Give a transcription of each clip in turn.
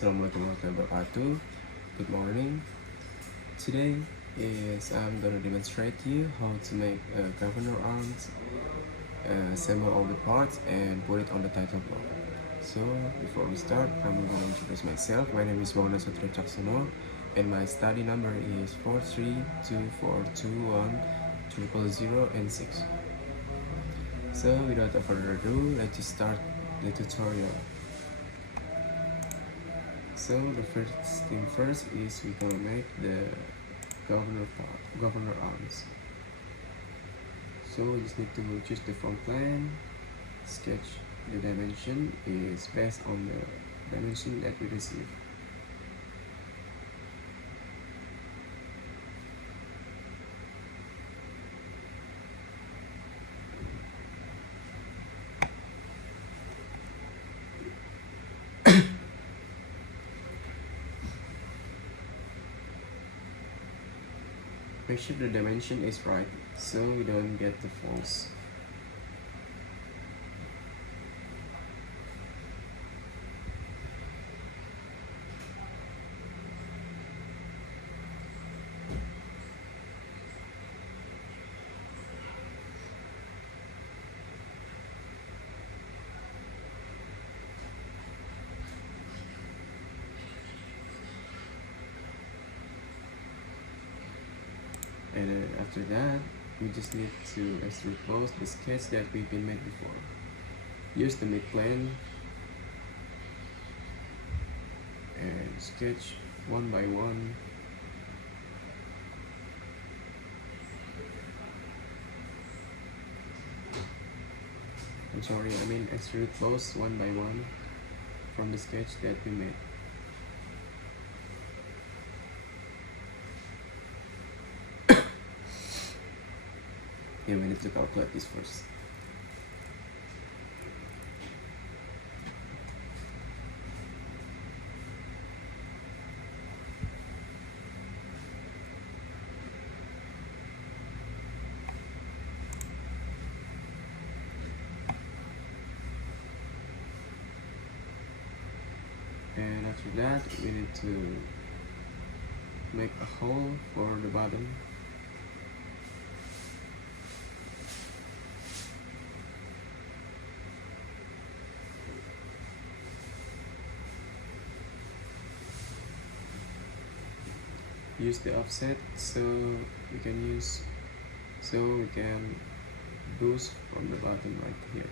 Assalamualaikum warahmatullahi wabarakatuh. Good morning. Today I'm gonna demonstrate to you how to make governor arms, assemble all the parts and put it on the title block. So before we start, I'm gonna introduce myself. My name is Maulana Satrio Wicaksono and my study number is 432421000 and 6. So without further ado, let's start the tutorial. So the first thing first is we're gonna make the governor arms. So we just need to choose the front plan, sketch the dimension is based on the dimension that we receive. Make sure the dimension is right so we don't get the false. And then after that, we just need to extrude close the sketch that we've been made before. Use the mid plane and sketch one by one. Extrude close one by one from the sketch that we made. We need to calculate this first. And after that, we need to make a hole for the bottom. Use the offset so we can boost from the bottom right here.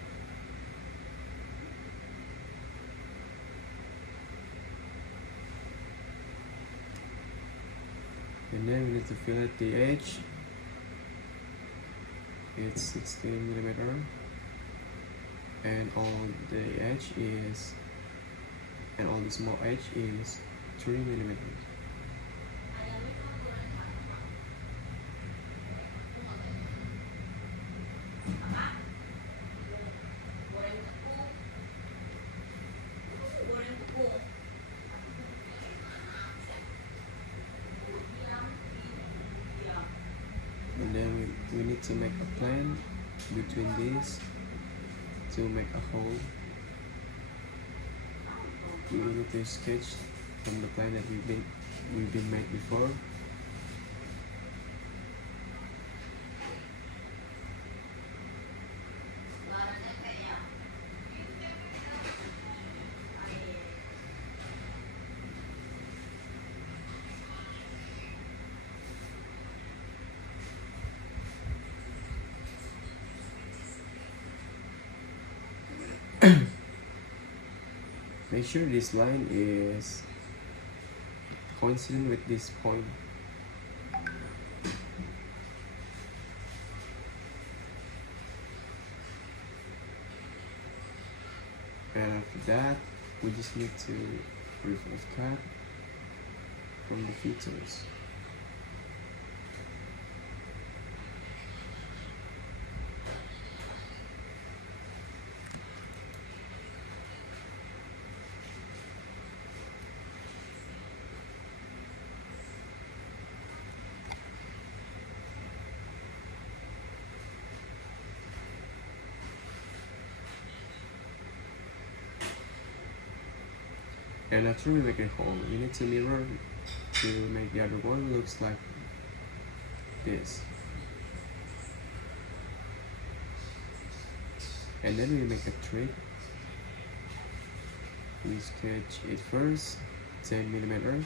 And then we need to fillet the edge. It's 16mm, and all the small edge is 3mm. And then we need to make a plan between these to make a hole. We need to sketch from the plan that we've been made before. Make sure this line is coincident with this point. And after that, we just need to remove cut from the features. And after we make a hole, we need to mirror to make the other one looks like this. And then we make a trick. We sketch it first, 10mm,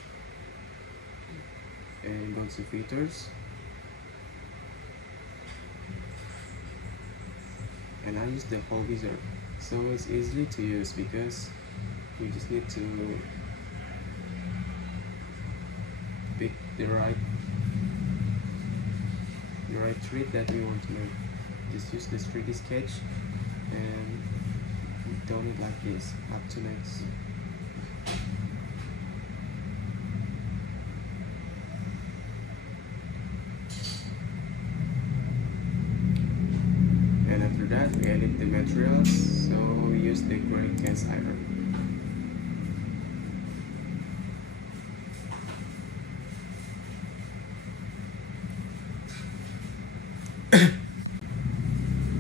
and go to features. And I use the whole wizard, so it's easy to use because we just need to pick the right trick that we want to make. Just use this 3D sketch and done it like this up to next. And after that we edit the materials, so we use the gray cast iron.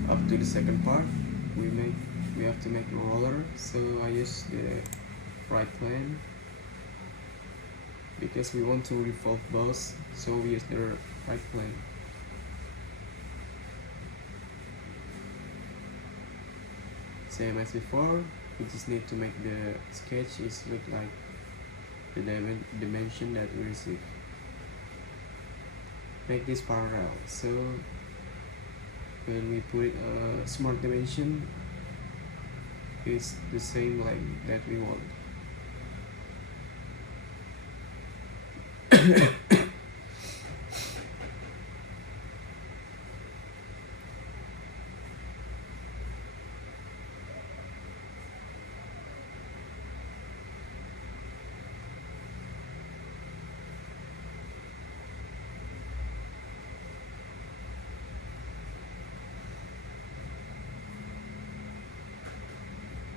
Up to the second part, we have to make a roller, so I use the right plane because we want to revolve both, so we use the right plane. Same as before, we just need to make the sketch look like the dimension that we receive. Make this parallel, so when we put a smart dimension, it's the same length that we want.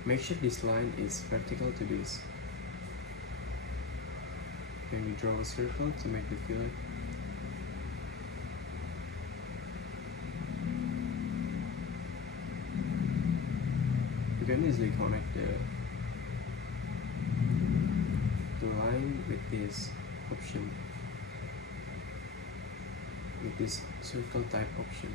Make sure this line is vertical to this. Then we draw a circle to make the fillet. You can easily connect the line with this option, with this circle type option.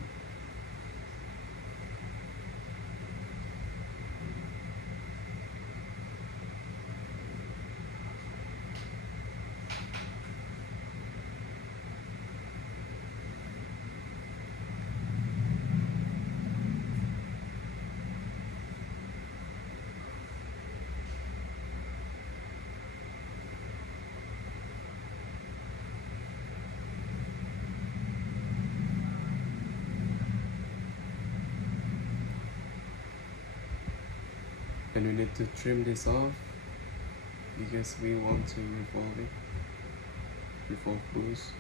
And we need to trim this off because we want to revolve boost.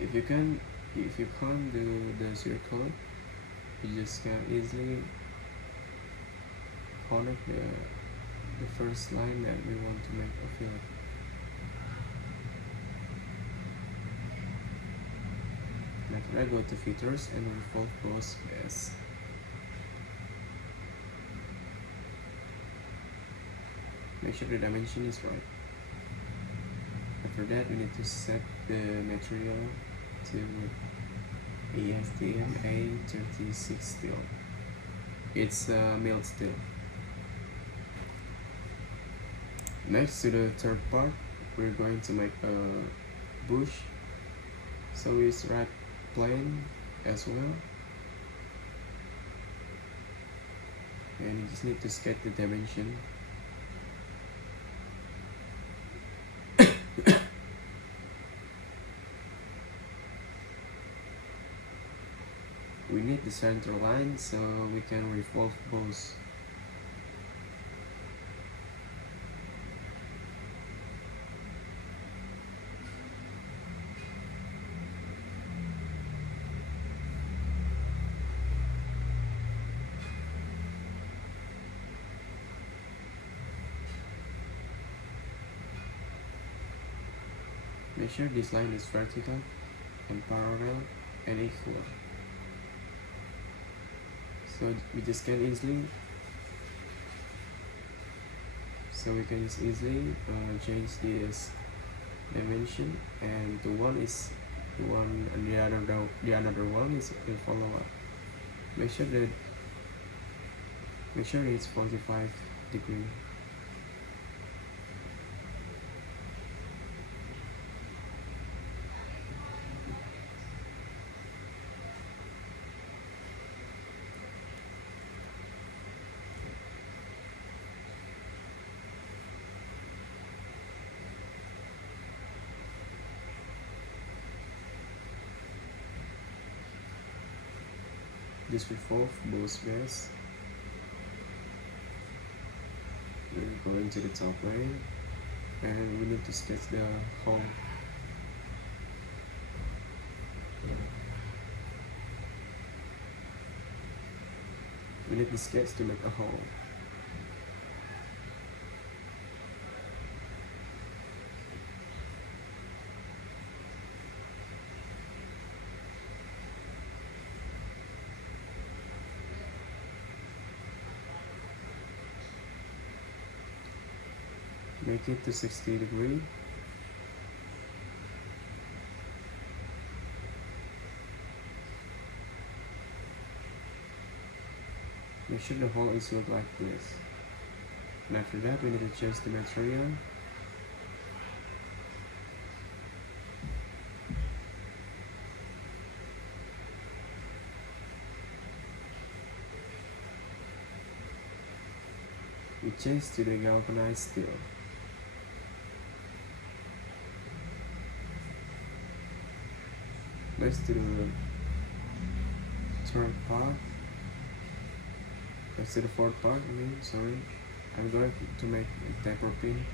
If you can't do the circle, you just can easily connect the first line that we want to make a fillet. After I go to features and revolve both base. Make sure the dimension is right. After that, we need to set the material to ASTM A36 steel. It's milled steel. Next to the third part, we're going to make a bush. So it's right plane as well, and you just need to sketch the dimension. We need the center line so we can revolve both. Make sure this line is vertical and parallel and equal. So we just can easily change this dimension, and the one is the one, and the another one is will follow up. Make sure it's 45 degree. This revolve both ways. We're going to the top plane, and we need to sketch the hole. We need the sketch to make a hole. Make it to 60 degree. Make sure the hole is look like this. And after that, we need to change the material. We change to the galvanized steel. Next to the third part, next to the fourth part, sorry, I'm going to make a taper pin.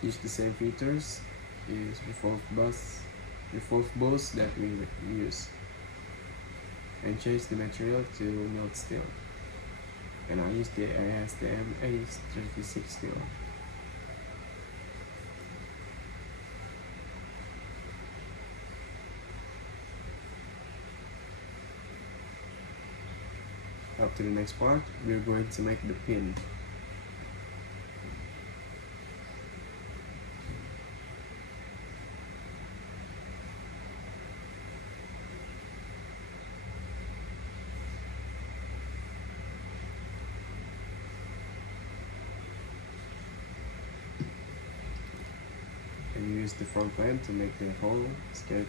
Use the same features, is revolve boss that we use, and change the material to mild steel, and I use the ASTM A36 steel. Up to the next part, we're going to make the pin. And use the front plane to make the whole sketch.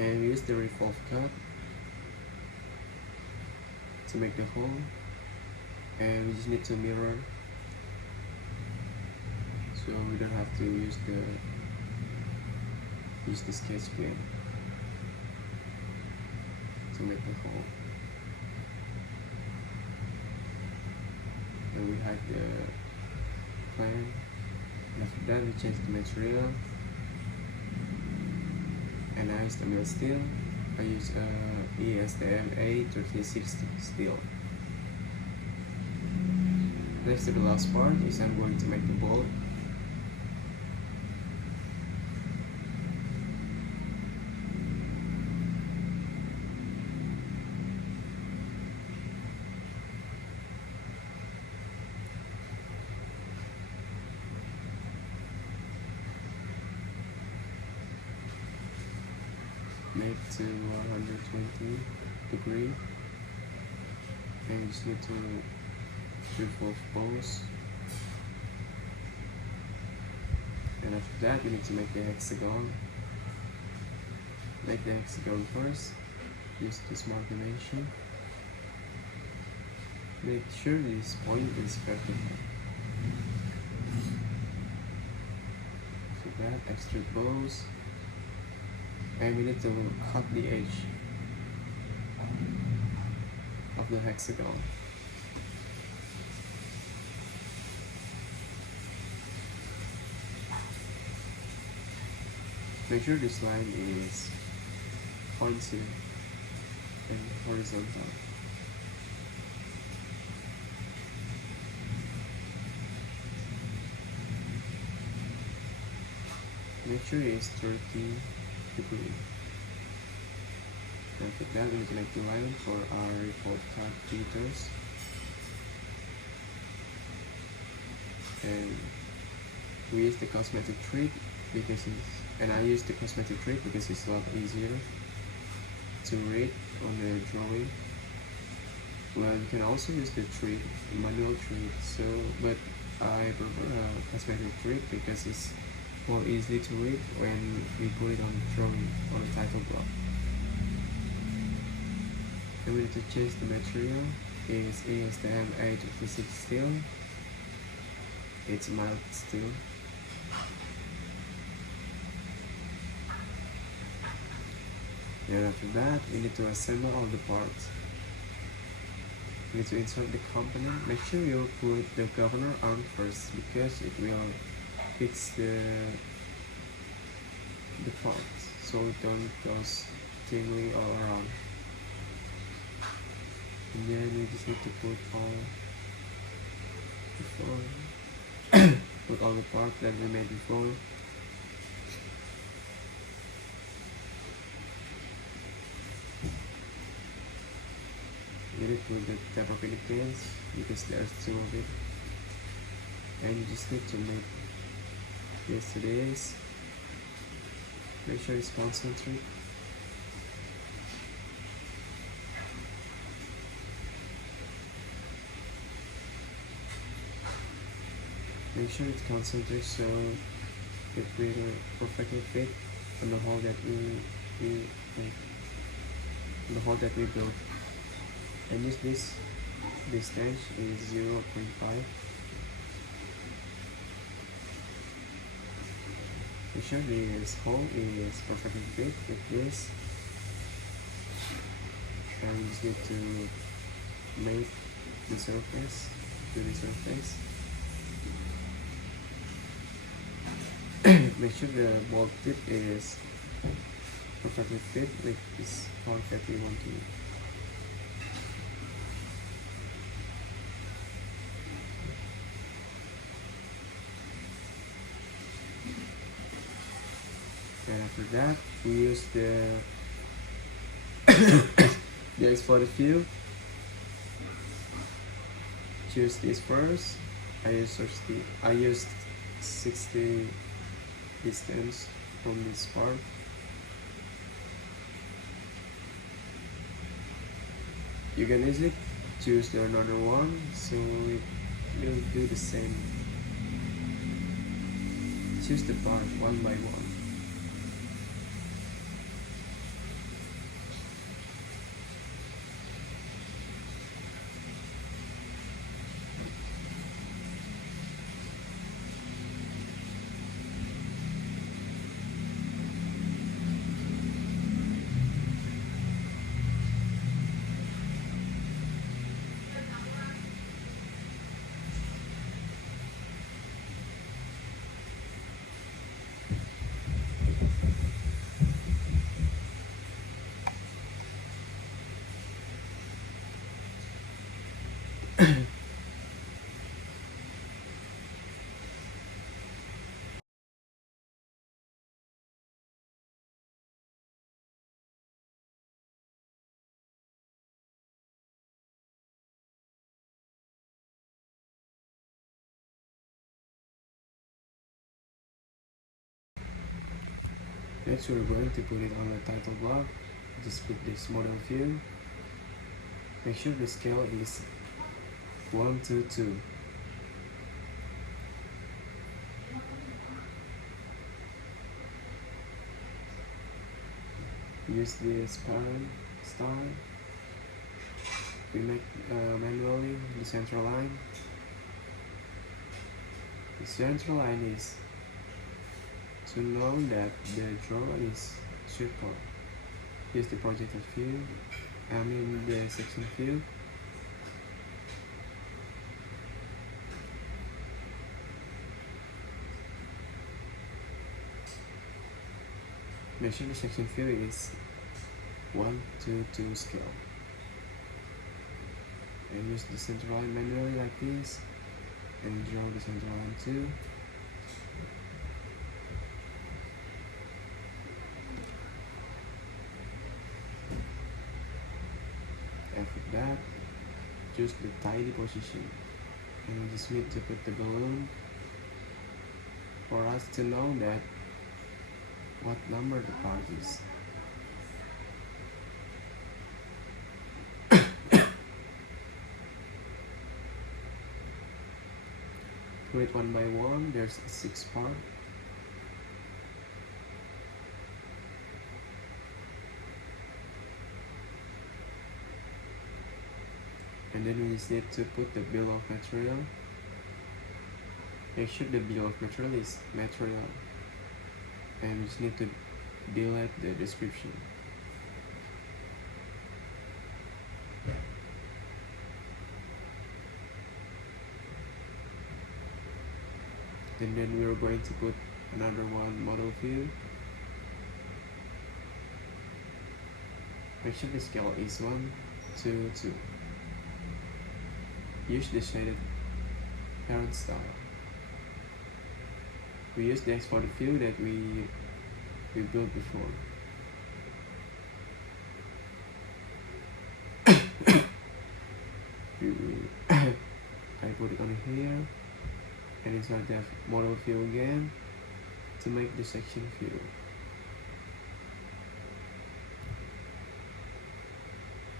And use the revolve cut to make the hole, and we just need to mirror, so we don't have to use the sketch pen to make the hole. And we hide the plan, and after that we change the material. And I use the mild steel. I use ASTM A36 steel. Next to the last part is I'm going to make the bolt. make to 120 degree, and you just need to do 4 balls. And after that, you need to make the hexagon. Make the hexagon first. Use the smart dimension. Make sure this point is perfect. So that extra bows, and we need to cut the edge of the hexagon. Make sure this line is pointed and horizontal. Make sure it's 30 degrees. After that, we need to make the line for our report card details. And we use the cosmetic trick because I use the cosmetic trick because it's a lot easier to read on the drawing. Well, you can also use the trick, manual trick. But I prefer a cosmetic trick because it's more easily to read when we put it on the drawing on the title block. Then we need to change the material. It's ASTM 856 steel. It's mild steel. And after that, we need to assemble all the parts. We need to insert the component. Make sure you put the governor arm first because it will fix the parts so it don't goes tingling all around. And then we just need to put all the parts that we made before. You need to put the therapeutic pins because there's 2 of it, and you just need to make this to this. Make sure it's concentric. Make sure it's concentric so it will perfectly fit on the hole that we built. And this distance is 0.5. Make sure this hole is perfectly fit with this, and you just need to make the surface to the surface. Make sure the bolt tip is perfectly fit with this part that we want to. And after that, we use the exploded fuel. Choose this first. I used 60 distance from this part. You can easily choose another one, so it will do the same. Choose the part one by one. Next, we're going to put it on the title block. Just put this model view. Make sure the scale is 1:2. Use this parent style. We make manually the central line. The central line is to know that the drawing is circle. Use the projected view, the section view. Make sure the section view is 1:2 scale. And use the central line manually like this, and draw the central line too. After that, choose the tidy position, and we just need to put the balloon for us to know that what number the part is. Put it one by one. There's 6 parts. And then we just need to put the bill of material. Make sure the bill of material is material, and we just need to delete the description. And then we are going to put another one model view. Make sure the scale is 1:2. Use the shaded parent style. We use the exported view that we built before. I put it on here, and inside the model view again to make the section view.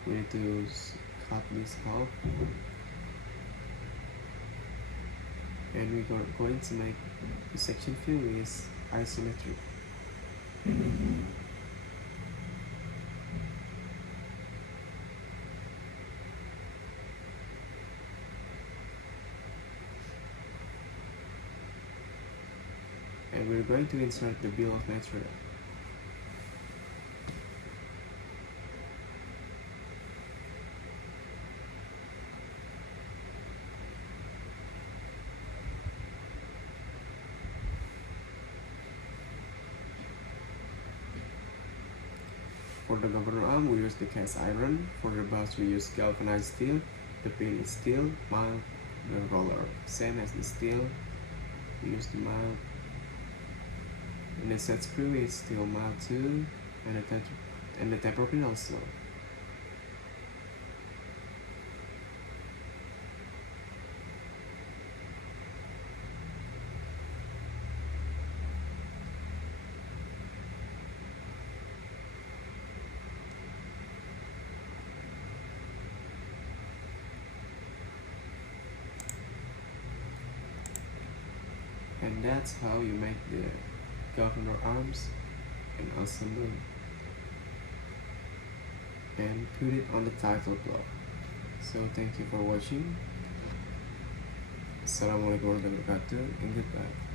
We need to cut this off, and we're going to make the section view is isometric. And we're going to insert the bill of material. For the governor arm, we use the cast iron. For the bus, we use galvanized steel. The pin is steel, mild. The roller, same as the steel. We use the mild. And the set screw is still mild too, and the taper pin also. And that's how you make the governor arms and assembly, and put it on the title block. So thank you for watching. Assalamualaikum warahmatullahi wabarakatuh, and goodbye.